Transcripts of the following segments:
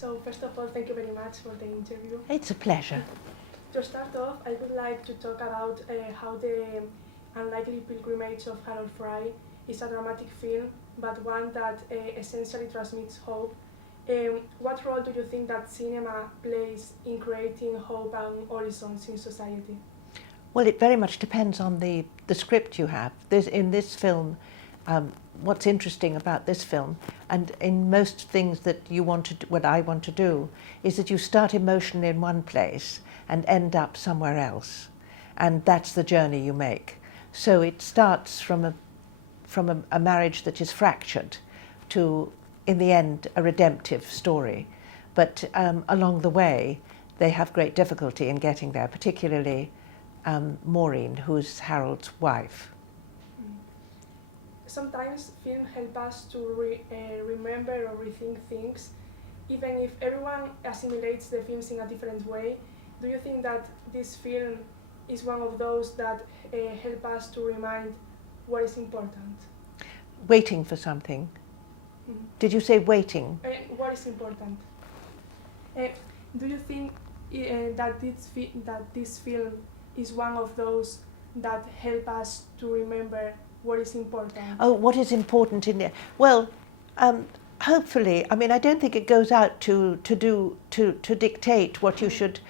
So first of all, thank you very much for the interview. It's a pleasure. To start off, I would like to talk about how the Unlikely Pilgrimage of Harold Fry is a dramatic film, but one that essentially transmits hope. What role do you think that cinema plays in creating hope and horizons in society? Well, it very much depends on the script you have. In this film, what's interesting about this film, and in most things that you want to do, what I want to do, is that you start emotion in one place and end up somewhere else. And that's the journey you make. So it starts from a marriage that is fractured to, in the end, a redemptive story. But along the way, they have great difficulty in getting there, particularly Maureen, who's Harold's wife. Sometimes films help us to remember or rethink things, even if everyone assimilates the films in a different way. Do you think that this film is one of those that help us to remind what is important? Waiting for something. Mm-hmm. Did you say waiting? What is important? Do you think that this film is one of those that help us to remember what is important? Oh, what is important in there? Well, hopefully. I mean, I don't think it goes out to dictate what you should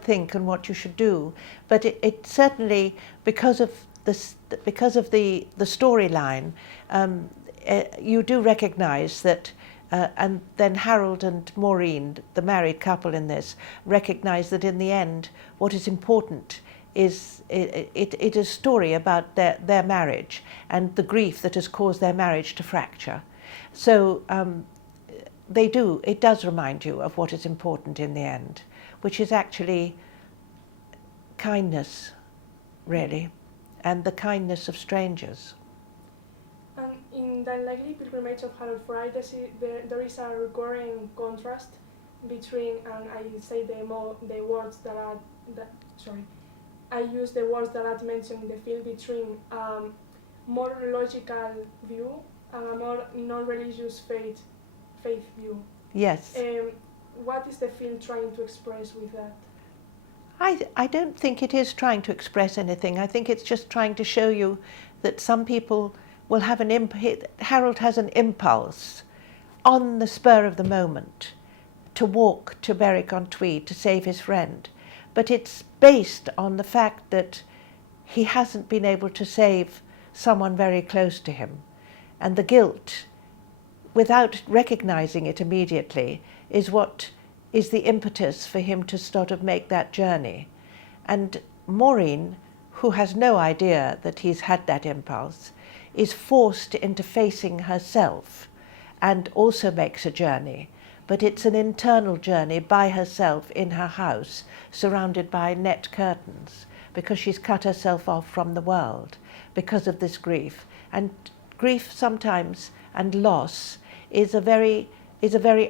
think and what you should do. But it certainly, because of the storyline, you do recognise that. And then Harold and Maureen, the married couple in this, recognise that in the end, what is important is it is a story about their marriage and the grief that has caused their marriage to fracture. So it does remind you of what is important in the end, which is actually kindness, really, and the kindness of strangers. And in the Unlikely Pilgrimage of Harold Fry, there is a recurring contrast between, and I say the words that are, I use the words that are mentioned in the film, between more logical view and a more non-religious faith view. Yes. What is the film trying to express with that? I don't think it is trying to express anything. I think it's just trying to show you that some people will have Harold has an impulse on the spur of the moment to walk to Berwick-on-Tweed to save his friend. But it's based on the fact that he hasn't been able to save someone very close to him. And the guilt, without recognising it immediately, is what is the impetus for him to sort of make that journey. And Maureen, who has no idea that he's had that impulse, is forced into facing herself and also makes a journey. But it's an internal journey by herself in her house, surrounded by net curtains, because she's cut herself off from the world because of this grief. And grief sometimes, and loss, is a very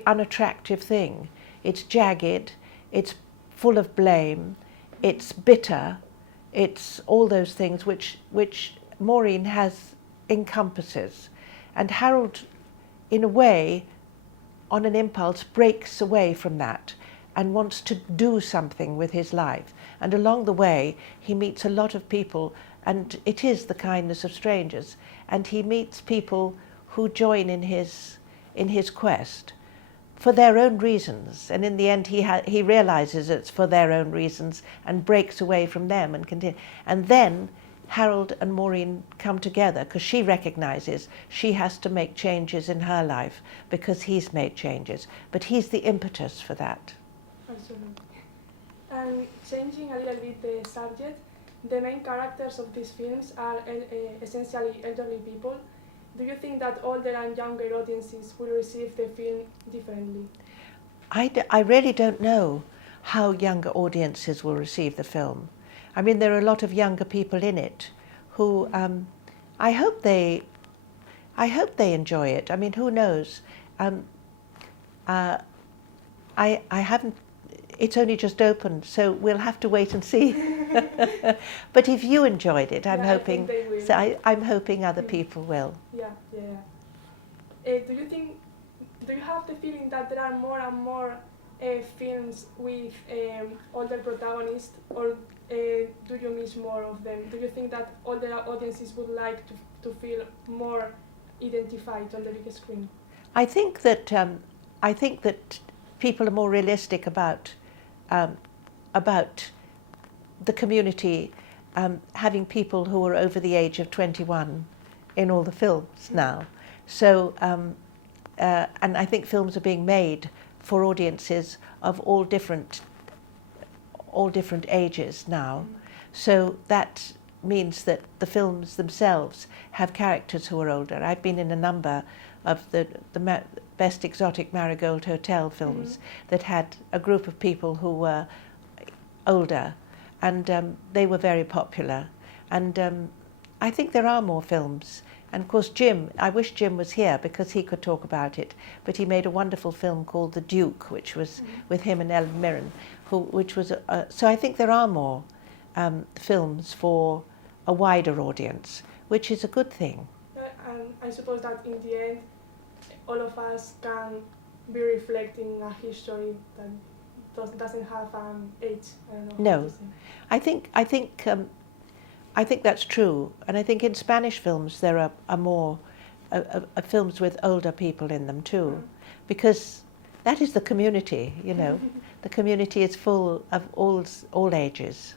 unattractive thing. It's jagged, it's full of blame, it's bitter, it's all those things which Maureen encompasses. And Harold, in a way, on an impulse, breaks away from that and wants to do something with his life. And along the way, he meets a lot of people, and it is the kindness of strangers. And he meets people who join in his quest for their own reasons. And in the end, he realizes it's for their own reasons and breaks away from them and continue. And then Harold and Maureen come together because she recognizes she has to make changes in her life because he's made changes. But he's the impetus for that. Absolutely. And changing a little bit the subject, the main characters of these films are essentially elderly people. Do you think that older and younger audiences will receive the film differently? I really don't know how younger audiences will receive the film. I mean, there are a lot of younger people in it who I hope they enjoy it. I mean, who knows? I haven't. It's only just opened, so we'll have to wait and see. But if you enjoyed it, I'm hoping. I'm hoping other people will. Yeah. Do you think do you have the feeling that there are more and more films with older protagonists, or do you miss more of them? Do you think that older audiences would like to feel more identified on the big screen? I think that people are more realistic about the community having people who are over the age of 21 in all the films now. So, and I think films are being made for audiences of all different ages now. So that means that the films themselves have characters who are older. I've been in a number of the best exotic Marigold Hotel films that had a group of people who were older, and they were very popular. And I think there are more films. And of course Jim, I wish Jim was here because he could talk about it, but he made a wonderful film called The Duke, which was with him and Ellen Mirren, which was, so I think there are more films for a wider audience, which is a good thing. And I suppose that in the end, all of us can be reflecting a history that doesn't have an age. I don't know. No, I think that's true, and I think in Spanish films there are more films with older people in them too, because that is the community, you know. The community is full of all ages.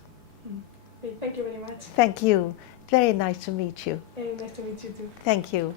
Thank you very much. Thank you. Very nice to meet you. Nice to meet you too. Thank you.